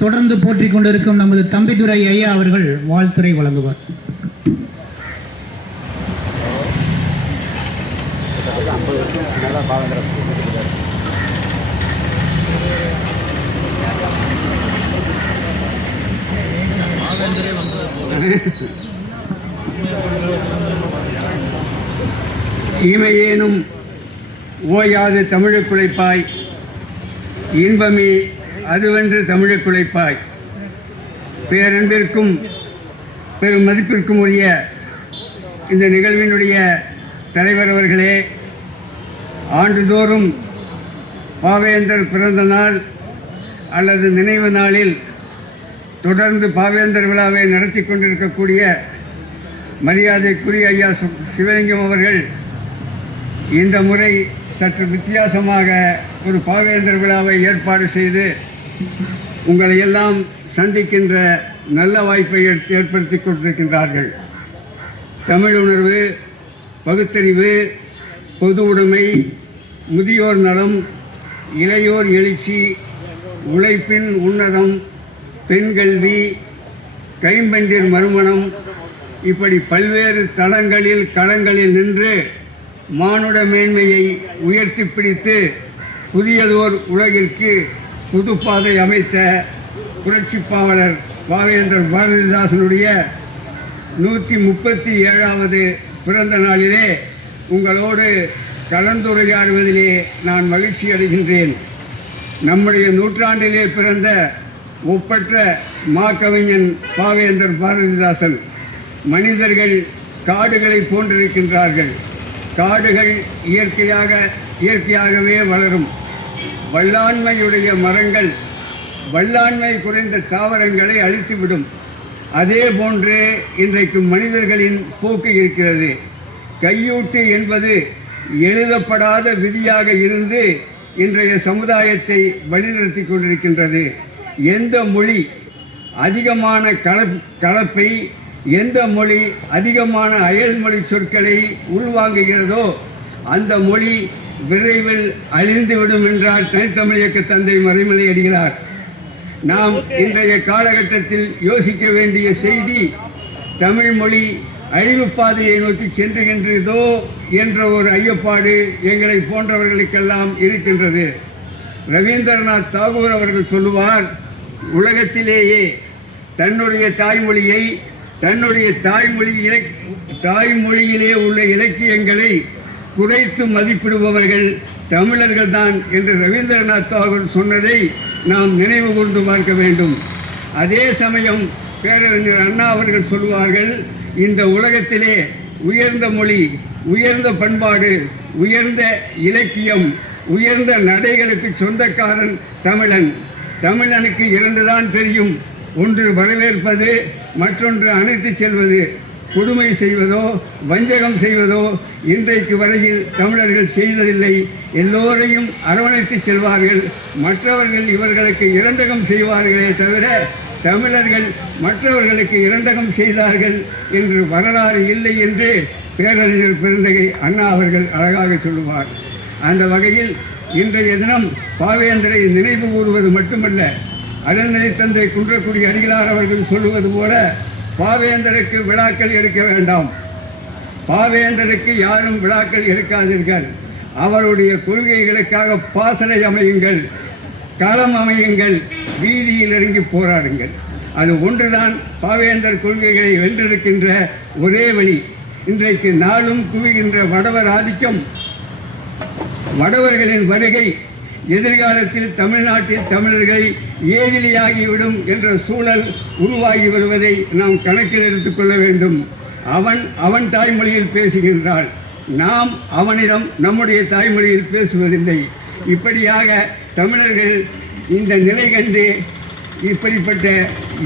தொடர்ந்து போற்றிக் கொண்டிருக்கும் நமது தம்பிதுரை ஐயா அவர்கள் வாழ்த்துரை வழங்குவார். ஈமையேனும் ஓயாது தமிழுக் குழைப்பாய், இன்பமே அதுவென்று தமிழுக் குழைப்பாய். பேரன்பிற்கும் பெரும் மதிப்பிற்கும் உரிய இந்த நிகழ்வினுடைய தலைவர் அவர்களே, ஆண்டுதோறும் பாவேந்தர் பிறந்த நாள் அல்லது நினைவு நாளில் தொடர்ந்து பாவேந்தர் விழாவை நடத்தி கொண்டிருக்கக்கூடிய மரியாதைக்குரிய ஐயா சிவலிங்கம் அவர்கள் இந்த முறை சற்று வித்தியாசமாக ஒரு பாவேந்தர் விழாவை ஏற்பாடு செய்து உங்களை எல்லாம் சந்திக்கின்ற நல்ல வாய்ப்பை ஏற்படுத்தி கொண்டிருக்கின்றார்கள். தமிழ் உணர்வு, பகுத்தறிவு, பொது உடைமை, முதியோர் நலம், இளையோர் எழுச்சி, உழைப்பின் உன்னதம், பெண் கல்வி, கைம்பெண்டிர் மறுமணம், இப்படி பல்வேறு தளங்களில் களங்களில் நின்று மானுட மேன்மையை உயர்த்தி பிடித்து புதியதோர் உலகிற்கு புதுப்பாதை அமைத்த புரட்சிப்பாளர் பாவேந்தர் பாரதிதாசனுடைய 137வது பிறந்த நாளிலே உங்களோடு கலந்துரையாடுவதிலே நான் மகிழ்ச்சி அடைகின்றேன். நம்முடைய நூற்றாண்டிலே பிறந்த ஒப்பற்ற மாக்கவிஞன் பாவேந்தர் பாரதிதாசன். மனிதர்கள் காடுகளை போன்றிருக்கின்றார்கள். காடுகள் இயற்கையாகவே வளரும். வல்லாண்மையுடைய மரங்கள் வல்லாண்மை குறைந்த தாவரங்களை அழித்துவிடும். அதே போன்று இன்றைக்கு மனிதர்களின் போக்கு இருக்கிறது. கையூட்டு என்பது எழுதப்படாத விதியாக இருந்து இன்றைய சமுதாயத்தை வழிநடத்தி கொண்டிருக்கின்றது. எந்த மொழி அதிகமான கலப்பை, எந்த மொழி அதிகமான அயல்மொழி சொற்களை உள்வாங்குகிறதோ அந்த மொழி விரைவில் அழிந்துவிடும் என்றார் தனித்தமிழ் இயக்க தந்தை மறைமலை அடிகளார். நாம் இன்றைய காலகட்டத்தில் யோசிக்க வேண்டிய செய்தி, தமிழ் மொழி அழிவு பாதையை நோக்கி சென்றுகின்றதோ என்ற ஒரு ஐயப்பாடு எங்களை போன்றவர்களுக்கெல்லாம் இருக்கின்றது. ரவீந்திரநாத் தாகூர் அவர்கள் சொல்லுவார், உலகத்திலேயே தன்னுடைய தாய்மொழியை, தன்னுடைய தாய்மொழியிலே உள்ள இலக்கியங்களை குறைத்து மதிப்பிடுபவர்கள் தமிழர்கள் தான் என்று ரவீந்திரநாத் தாகூர் சொன்னதை நாம் நினைவு கூர்ந்து பார்க்க வேண்டும். அதே சமயம் பேரறிஞர் அண்ணா அவர்கள் சொல்லுவார்கள், இந்த உலகத்திலே உயர்ந்த மொழி, உயர்ந்த பண்பாடு, உயர்ந்த இலக்கியம், உயர்ந்த நடைகளுக்கு சொந்தக்காரன் தமிழன். தமிழனுக்கு 2 தான் தெரியும், ஒன்று வரவேற்பது, மற்றொன்று அணைத்து செல்வது. கொடுமை செய்வதோ வஞ்சகம் செய்வதோ இன்றைக்கு வரையில் தமிழர்கள் செய்ததில்லை. எல்லோரையும் அரவணைத்து செல்வார்கள். மற்றவர்கள் இவர்களுக்கு இரண்டகம் செய்வார்களே தவிர தமிழர்கள் மற்றவர்களுக்கு இரண்டகம் செய்தார்கள் என்று வரலாறு இல்லை என்று பேரறிஞர் பெருந்தகை அண்ணா அவர்கள் அழகாக சொல்லுவார். அந்த வகையில் இன்றைய தினம் பாவேந்தரை நினைவு கூறுவது மட்டுமல்ல, அறநிலை தந்தை குன்றக்குடி அடிகளார் அவர்கள் சொல்லுவது போல பாவேந்தருக்கு விழாக்கள் எடுக்க வேண்டாம், பாவேந்தருக்கு யாரும் விழாக்கள் எடுக்காதீர்கள், அவருடைய கொள்கைகளுக்காக பாசறை அமையுங்கள், களம் அமையுங்கள், வீதியில் இறங்கி போராடுங்கள். அது ஒன்றுதான் பாவேந்தர் கொள்கைகளை வென்றெடுக்கின்ற ஒரே வழி. இன்றைக்கு நாளும் குவிகின்ற வடவர் ஆதிக்கம், வடவர்களின் வருகை எதிர்காலத்தில் தமிழ்நாட்டில் தமிழர்களை ஏதிலியாகிவிடும் என்ற சூழல் உருவாகி வருவதை நாம் கணக்கில் எடுத்துக்கொள்ள வேண்டும். அவன் தாய்மொழியில் பேசுகின்றாள், நாம் அவனிடம் நம்முடைய தாய்மொழியில் பேசுவதில்லை. இப்படியாக தமிழர்கள் இந்த நிலை கண்டு இப்படிப்பட்ட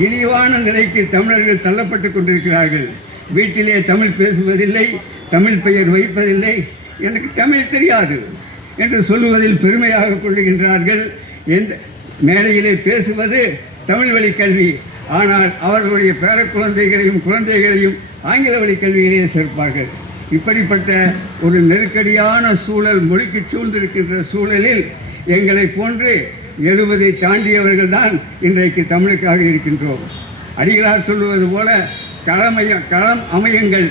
இழிவான நிலைக்கு தமிழர்கள் தள்ளப்பட்டு கொண்டிருக்கிறார்கள். வீட்டிலே தமிழ் பேசுவதில்லை, தமிழ் பெயர் வைப்பதில்லை, எனக்கு தமிழ் தெரியாது என்று சொல்லுவதில் பெருமையாக கொள்ளுகின்றார்கள். மேடையிலே பேசுவது தமிழ் வழி கல்வி, ஆனால் அவர்களுடைய பேர குழந்தைகளையும் ஆங்கில வழி கல்வியிலே சேர்ப்பார்கள். இப்படிப்பட்ட ஒரு நெருக்கடியான சூழல், மொழிக்கு சூழ்ந்திருக்கின்ற சூழலில் எங்களை போன்று 70 தாண்டியவர்கள் தான் இன்றைக்கு தமிழுக்காக இருக்கின்றோம். அடிகளார் சொல்லுவது போல களம் அமையுங்கள்,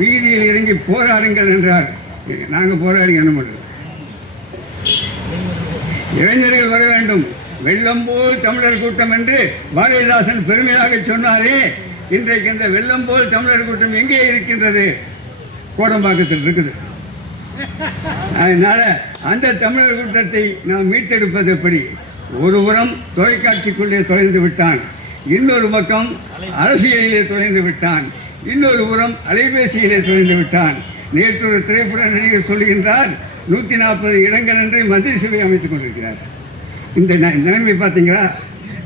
வீதியில் இறங்கி போராடுங்கள் என்றார். நாங்கள் போராடி என்ன பண்ணுறோம்? இளைஞர்கள் வர வேண்டும், வெள்ளம் போல் தமிழர் கூட்டம் என்று பாரதிதாசன் பெருமையாக சொன்னாரே. இன்றைக்கு இந்த வெள்ளம் போல் தமிழர் கூட்டம் எங்கே இருக்கின்றது? கோடம்பாக்கத்தில் இருக்குது. அதனால அந்த தமிழர் கூட்டத்தை நாம் மீட்டெடுப்பது எப்படி? ஒரு புறம் தொலைக்காட்சிக்குள்ளே தொலைந்து விட்டான், இன்னொரு பக்கம் அரசியலிலே தொலைந்து விட்டான், இன்னொரு புறம் அலைபேசியிலே தொலைந்து விட்டான். நேற்று ஒரு திரைப்பட நடிகர் சொல்லுகின்றார், 140 இடங்கள் என்று மந்திரி சபை அமைத்துக் கொண்டிருக்கிறார். இந்த நிலைமை பார்த்தீங்களா?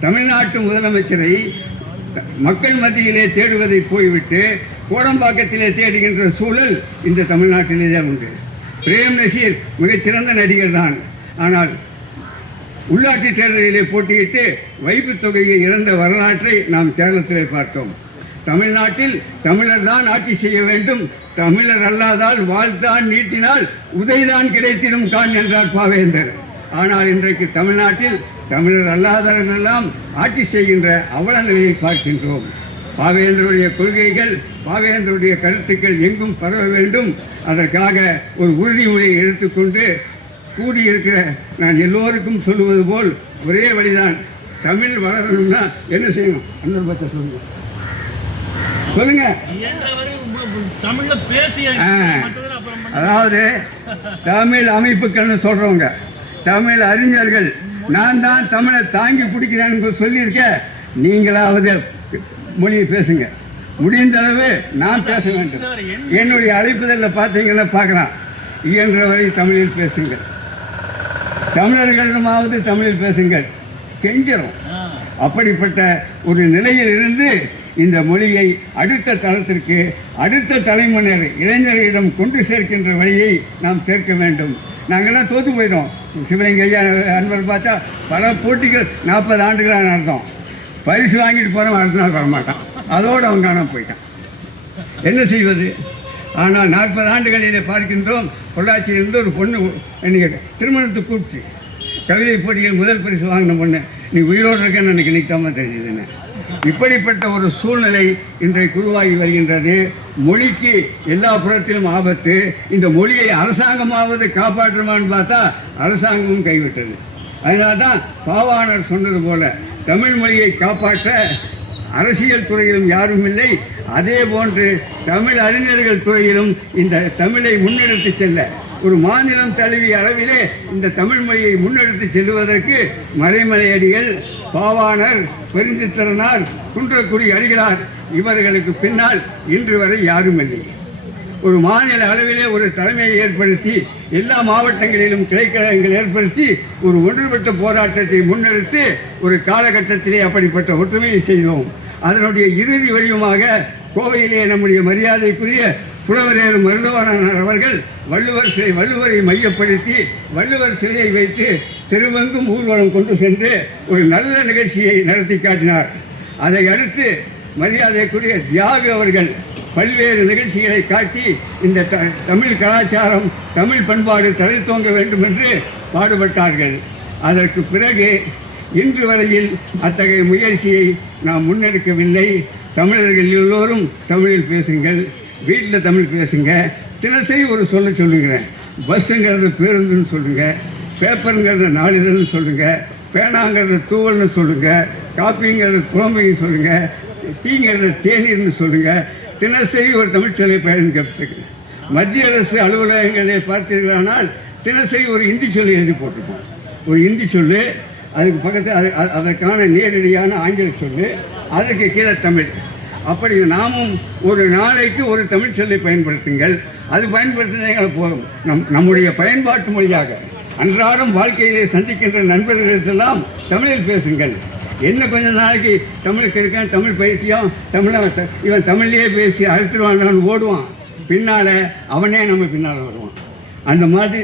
தமிழ்நாட்டு முதலமைச்சரை மக்கள் மத்தியிலே தேடுவதை போய்விட்டு கோடம்பாக்கத்திலே தேடுகின்ற சூழல் இந்த தமிழ்நாட்டிலே தான் உண்டு. பிரேம் நசீர் மிகச்சிறந்த நடிகர் தான், ஆனால் உள்ளாட்சி தேர்தலிலே போட்டியிட்டு வைப்பு தொகையை இழந்த வரலாற்றை நாம் கேரளத்திலே பார்த்தோம். தமிழ்நாட்டில் தமிழர் தான் ஆட்சி செய்ய வேண்டும், தமிழர் அல்லாதால் வாழ்த்தான் நீட்டினால் உதைதான் கிடைத்திடும் கான் என்றார் பாவேந்தர். ஆனால் இன்றைக்கு தமிழ்நாட்டில் தமிழர் அல்லாதவர்களெல்லாம் ஆட்சி செய்கின்ற அவல நிலையை பார்க்கின்றோம். பாவேந்தருடைய கொள்கைகள், பாவேந்தருடைய கருத்துக்கள் எங்கும் பரவ வேண்டும். அதற்காக ஒரு உறுதிமொழியை எடுத்துக்கொண்டு கூடியிருக்கிற நான் எல்லோருக்கும் சொல்லுவது போல் ஒரே வழிதான், தமிழ் வளரணும்னா என்ன செய்யணும்? அந்த பற்றி சொல்லுங்க சொல்லுங்க. அதாவது தமிழ் அமைப்புகள்னு சொல்றவங்க, தமிழ் அறிஞர்கள், நான் தான் தமிழை தாங்கி பிடிக்கிறேன்னு சொல்லியிருக்க, நீங்களாவது மொழியை பேசுங்க. முடிந்த அளவு நான் பேச வேண்டும். என்னுடைய அழைப்புதலில் பார்த்தீங்கன்னா பார்க்கலாம், இயன்றவரை தமிழில் பேசுங்கள், தமிழர்களிடமாவது தமிழில் பேசுங்கள், கெஞ்சிரும். அப்படிப்பட்ட ஒரு நிலையில் இருந்து இந்த மொழியை அடுத்த தளத்திற்கு, அடுத்த தலைமுறையினர் இளைஞர்களிடம் கொண்டு சேர்க்கின்ற வழியை நாம் சேர்க்க வேண்டும். நாங்கள்லாம் தோற்று போயிட்டோம். சிவலிங்க ஐயா அன்பர் பார்த்தா பல போட்டிகள் 40 ஆண்டுகளாக நடந்தோம். பரிசு வாங்கிட்டு போகிறோம், அடுத்த நாள் வரமாட்டான், அதோடு அவன் காணாமல் போயிட்டான். என்ன செய்வது? ஆனால் 40 ஆண்டுகளிலே பார்க்கின்றோம், பொள்ளாச்சியிலிருந்து ஒரு பொண்ணு எனக்கு திருமணத்துக்கு கூப்பிச்சு, கவிதை போட்டியில் முதல் பரிசு வாங்கின பொண்ணு, நீ உயிரோடு இருக்கன்னு எனக்கு நினைக்காம தெரிஞ்சதுன்னு. இப்படிப்பட்ட ஒரு சூழ்நிலை இன்றைக்கு உருவாகி வருகின்றது. மொழிக்கு எல்லா புறத்திலும் ஆபத்து. இந்த மொழியை அரசாங்கமாவது காப்பாற்றுமான்னு பார்த்தா அரசாங்கமும் கைவிட்டது. அதனால தான் பாவாணர் சொன்னது போல தமிழ் மொழியை காப்பாற்ற அரசியல் துறையிலும் யாரும் இல்லை, அதே போன்று தமிழ் அறிஞர்கள் துறையிலும் இந்த தமிழை முன்னெடுத்து செல்ல ஒரு மாநிலம் தழுவிய அளவிலே இந்த தமிழ் மொழியை முன்னெடுத்து செல்வதற்கு மறைமலையடிகள், பாவாணர், பெருஞ்சித்திரனார், குன்றக்குடி அடிகளார் இவர்களுக்கு பின்னால் இன்று வரை யாரும் இல்லை. ஒரு மாநில அளவிலே ஒரு தலைமையை ஏற்படுத்தி எல்லா மாவட்டங்களிலும் கிளைக்கழகங்கள் ஏற்படுத்தி ஒரு ஒன்றுபட்ட போராட்டத்தை முன்னெடுத்து ஒரு காலகட்டத்திலே அப்படிப்பட்ட ஒற்றுமையை செய்தோம். அதனுடைய இறுதி வடிவமாக கோவையிலே நம்முடைய மரியாதைக்குரிய புலவரேறு மருதவாணர் அவர்கள் வள்ளுவரை மையப்படுத்தி வள்ளுவர் சிலையை வைத்து தெருவெங்கும் ஊர்வலம் கொண்டு சென்று ஒரு நல்ல நிகழ்ச்சியை நடத்தி காட்டினார். அதை அடுத்து மரியாதைக்குரிய தியாகு அவர்கள் பல்வேறு நிகழ்ச்சிகளை காட்டி இந்த தமிழ் கலாச்சாரம், தமிழ் பண்பாடு தழைத்தோங்க வேண்டும் என்று பாடுபட்டார்கள். அதற்கு பிறகு இன்று வரையில் அத்தகைய முயற்சியை நாம் முன்னெடுக்கவில்லை. தமிழர்கள் எல்லோரும் தமிழில் பேசுங்கள், வீட்டில் தமிழ் பேசுங்க. தினசரி ஒரு சொல்லுங்கிறேன், பஸ்ஸுங்கிறது பேருந்துன்னு சொல்லுங்கள், பேப்பருங்கிறத நாளிதழ்னு சொல்லுங்கள், பேனாங்கிறத தூவல்னு சொல்லுங்கள், காப்பிங்கிறது குழம்பைன்னு சொல்லுங்கள், டீங்கிறத தேநீர்னு சொல்லுங்கள். தினசரி ஒரு தமிழ் சொல்லை பயன்படுத்துங்க. மத்திய அரசு அலுவலகங்களை பார்த்தீர்களானால் தினசரி ஒரு இந்தி சொல்லி எழுதி போட்டிருக்கோம். ஒரு இந்தி சொல்லு, அதுக்கு பக்கத்தில் அதற்கான நேரடியான ஆங்கில சொல்லு, அதற்கு கீழே தமிழ். அப்படி நாமும் ஒரு நாளைக்கு ஒரு தமிழ் சொல்லை பயன்படுத்துங்கள். அது பயன்படுத்தினால் போதும். நம்முடைய பயன்பாட்டு மொழியாக அன்றாடம் வாழ்க்கையிலே சந்திக்கின்ற நண்பர்களுக்கெல்லாம் தமிழில் பேசுங்கள். என்ன கொஞ்ச நாளைக்கு தமிழுக்கு இருக்கான், தமிழ் பைத்தியம், இவன் தமிழ்லேயே பேசி அழுத்துருவான் ஓடுவான், பின்னால் அவனே நம்ம பின்னால் வருவான். அந்த மாதிரி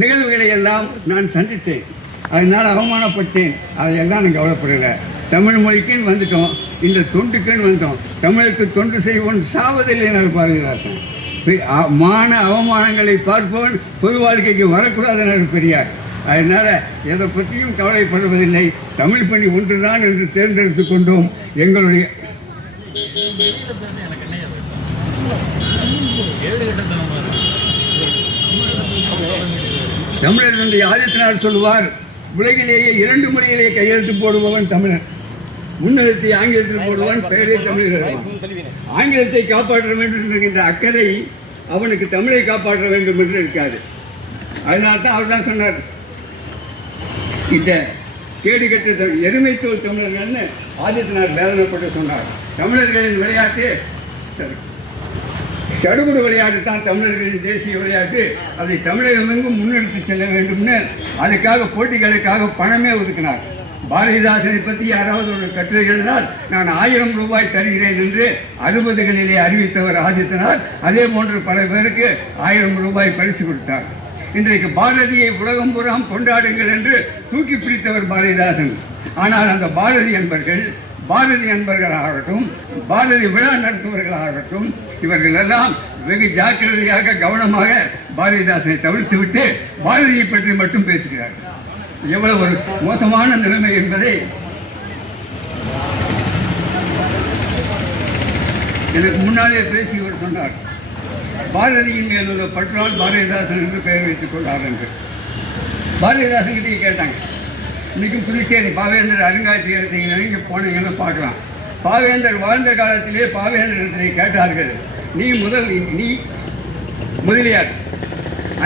நிகழ்வுகளை எல்லாம் நான் சந்தித்தேன். அதனால் அவமானப்பட்டேன். அதையெல்லாம் நான் கவலைப்படலை. தமிழ் மொழிக்குன்னு வந்துட்டோம், இந்த தொண்டுக்குன்னு வந்தோம். தமிழுக்கு தொண்டு செய்வோன் சாவதில்லை நான் பாதுகாத்தேன். மான அவமானங்களை பார்ப்பவன் பொது வாழ்க்கைக்கு வரக்கூடாதுன்னு பெரியார். அதனால் எதை பற்றியும் கவலைப்படுவதில்லை. தமிழ் பணி ஒன்றுதான் என்று தேர்ந்தெடுத்து கொண்டோம். எங்களுடைய தமிழர் என்று ஆதித்தனார் சொல்லுவார், உலகிலேயே 2 மொழியிலே கையெழுத்து போடுபவன் தமிழன். முன்னெழுத்தை ஆங்கிலத்தில் போடுவான், பெயரை தமிழர். ஆங்கிலத்தை காப்பாற்ற வேண்டும் என்கின்ற அக்கறை அவனுக்கு தமிழை காப்பாற்ற வேண்டும் என்று இருக்காது. அதனால்தான் அவர் தான் சொன்னார், இந்த கேடு கட்ட எருமைத்தோல் தமிழர்கள்னு ஆதித்தனார் வேதனைப்பட்டு சொன்னார். தமிழர்களின் விளையாட்டு சடுகுடு விளையாட்டு தான் தமிழர்களின் தேசிய விளையாட்டு. அதை தமிழகமெங்கும் முன்னெடுத்து செல்ல வேண்டும்னு அதுக்காக போட்டிகளுக்காக பணமே ஒதுக்கினார். பாரதிதாசனை பற்றி யாராவது ஒரு கட்டுரை எழுதினால் நான் 1000 ரூபாய் தருகிறேன் என்று 60களிலே அறிவித்தவர் ஆதித்தனார். அதே போன்று பல பேருக்கு 1000 ரூபாய் பரிசு கொடுத்தார். இன்றைக்கு பாரதியை உலகம் புறம் கொண்டாடுங்கள் என்று தூக்கி பிடித்தவர் பாரதிதாசன். ஆனால் அந்த பாரதி அன்பர்களாகட்டும், பாரதி விழா நடத்துவர்களாகட்டும், இவர்கள் எல்லாம் வெகு ஜாக்கிரதையாக கவனமாக பாரதிதாசனை தவிர்த்துவிட்டு பாரதியை பற்றி மட்டும் பேசுகிறார்கள். எவ்வளவு ஒரு மோசமான நிலைமை என்பதை எனக்கு முன்னாலே பேசியவர் சொன்னார். பாரதியின் மேல் உள்ள பற்றால் பாரதிதாசன் என்று பெயர் வைத்துக் கொண்டார் என்று. பாரதிதாசன் கிட்டே கேட்டாங்க, இன்றைக்கும் புதுச்சேரி பாவேந்தர் அருங்காட்சியகத்தை இங்கே போனீங்கன்னு பார்க்கலாம். பாவேந்தர் வாழ்ந்த காலத்திலே பாவேந்தரத்தை கேட்டார்கள், நீ முதலியார்,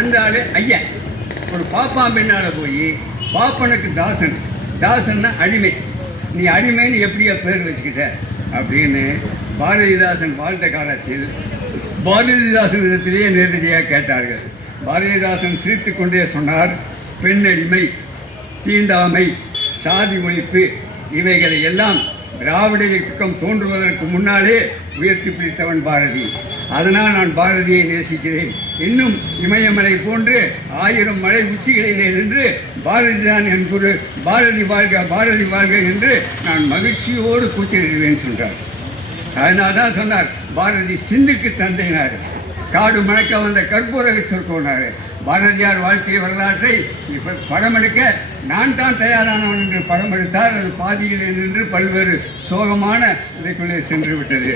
அந்த ஆளு ஐயன், ஒரு பாப்பான் பின்னால் போய் பாப்பனுக்கு தாசன்னா அடிமை, நீ அடிமைன்னு எப்படியா பேர் வச்சுக்கிட்ட அப்படின்னு பாரதிதாசன் வாழ்ந்த காலத்தில் பாரதிதாசனிடத்திலேயே நேரடியாக கேட்டார்கள். பாரதிதாசன் சிரித்து கொண்டே சொன்னார், பெண்ணடிமை, தீண்டாமை, சாதி ஒழிப்பு இவைகளை எல்லாம் திராவிட இயக்கம் தோன்றுவதற்கு முன்னாலே உயர்த்தி பிடித்தவன் பாரதி. அதனால் நான் பாரதியை நேசிக்கிறேன். இன்னும் இமயமலை போன்று 1000 மலை உச்சிகளிலே நின்று பாரதிதான் என் குரு, பாரதி வாழ்க, பாரதி வாழ்க என்று நான் மகிழ்ச்சியோடு கூட்டிடுவேன் சொன்னார். அதனால் தான் சொன்னார், பாரதி சிந்துக்கு தந்தைனார், காடு மணக்க வந்த கற்பூரக சொற்கோனார். பாரதியார் வாழ்க்கை வரலாற்றை படம் எடுக்க நான் தான் தயாரானவன் என்று படம் எடுத்தார். அது பாதியில் நின்று பல்வேறு சோகமான இதைக்குள்ளே சென்று விட்டது.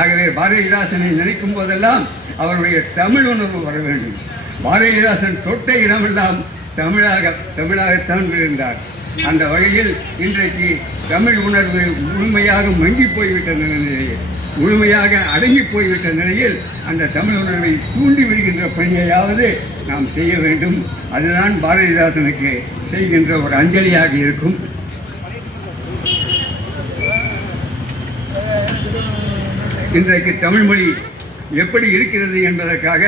ஆகவே பாரதிதாசனை நினைக்கும் போதெல்லாம் அவருடைய தமிழ் உணர்வு வர வேண்டும். பாரதிதாசன் தொட்ட இடமெல்லாம் தமிழாகத்தான் இருந்தார். அந்த வகையில் இன்றைக்கு தமிழ் உணர்வு முழுமையாக மங்கி போய்விட்ட நிலையிலே, முழுமையாக அடங்கி போய்விட்ட நிலையில் அந்த தமிழ் உணர்வை தூண்டி விடுகின்ற பணியையாவது நாம் செய்ய வேண்டும். அதுதான் பாரதிதாசனுக்கு செய்கின்ற ஒரு அஞ்சலியாக இருக்கும். இன்றைக்கு தமிழ்மொழி எப்படி இருக்கிறது என்பதற்காக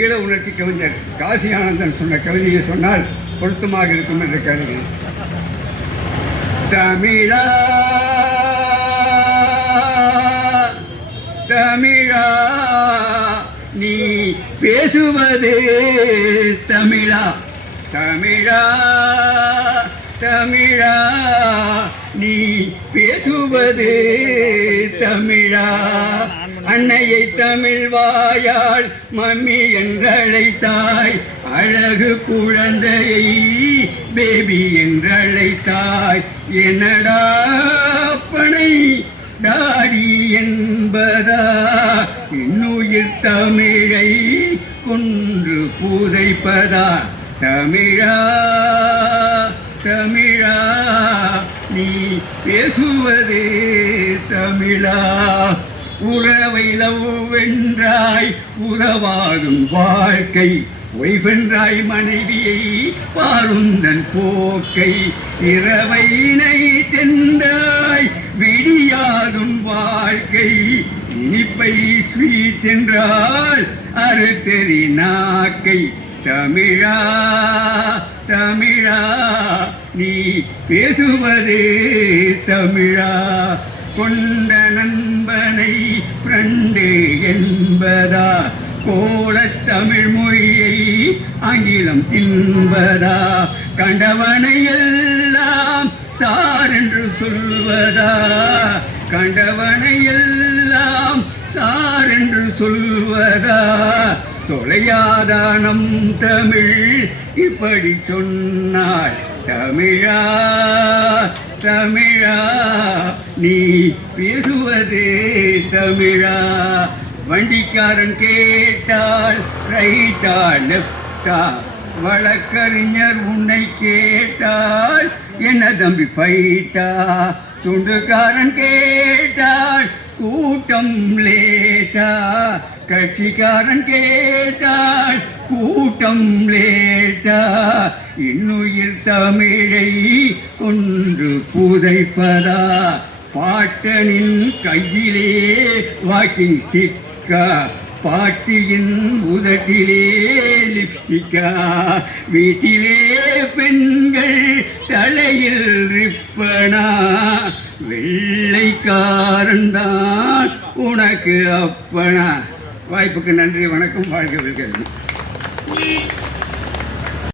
ஈழ உணர்ச்சி கவிஞர் காசி ஆனந்தன் சொன்ன கவிதையை சொன்னால் பொருத்தமாக இருக்கும் என்று கருதுகிறேன். தமிழா தமிழா நீ பேசுவது தமிழா, தமிழா தமிழா நீ பேசுவது தமிழா. அன்னையை தமிழ் வாயால் மம்மி என்றழைத்தாய், அழகு குழந்தையை பேபி என்றழைத்தாய். என்னடா பனை டாடி என்பதா, இன்னுயிர் தமிழை கொன்று புதைப்பதா. தமிழா தமிழா நீ பேசுவது தமிழா. உறவை வென்றாய் உறவாடும் வாழ்க்கை, ஒய்வென்றாய் மனைவியை பாருந்தன் போக்கை. இரவையினை தென்றாய் விடியாடும் வாழ்க்கை, இனிப்பை ஸ்வீட் என்றால் அறுத்தெறி நாக்கை. தமிழா தமிழா நீ பேசுவது தமிழா. கொண்ட நண்பனை ஃப்ரெண்டு என்பதா, கோலத் தமிழ் மொழியை ஆங்கிலம் தின்பதா. கண்டவனை எல்லாம் சார் என்று சொல்வதா, கண்டவனை எல்லாம் சார் என்று சொல்வதா. தொலையாத நம் தமிழ் இப்படி சொன்னாள். தமிழா தமிழா நீ பேசுவது தமிழா. வண்டிக்காரன் கேட்டால் ரைட்டா லெப்டா, வழக்கறிஞர் உன்னை கேட்டால் என்ன தம்பி ஃபைட்டா. துண்டுக்காரன் கேட்டால் கூட்டம் லேட்டா, கட்சிக்காரன் கேட்டால் கூட்டம் லேட்டா. இன்னுயிர் தமிழை ஒன்று புதைப்பதா, பாட்டனின் கையிலே வாக்கிங் ஸ்டிக்கா, பாட்டியின் உதட்டிலே லிப்ஸ்டிக்கா. வீட்டிலே பெண்கள் தலையில் ரிப்பனா, வெள்ளைக்காரன் தான் உனக்கு அப்பனா. வாய்ப்புக்கு நன்றி, வணக்கம், வாழ்க வெல்கிறது.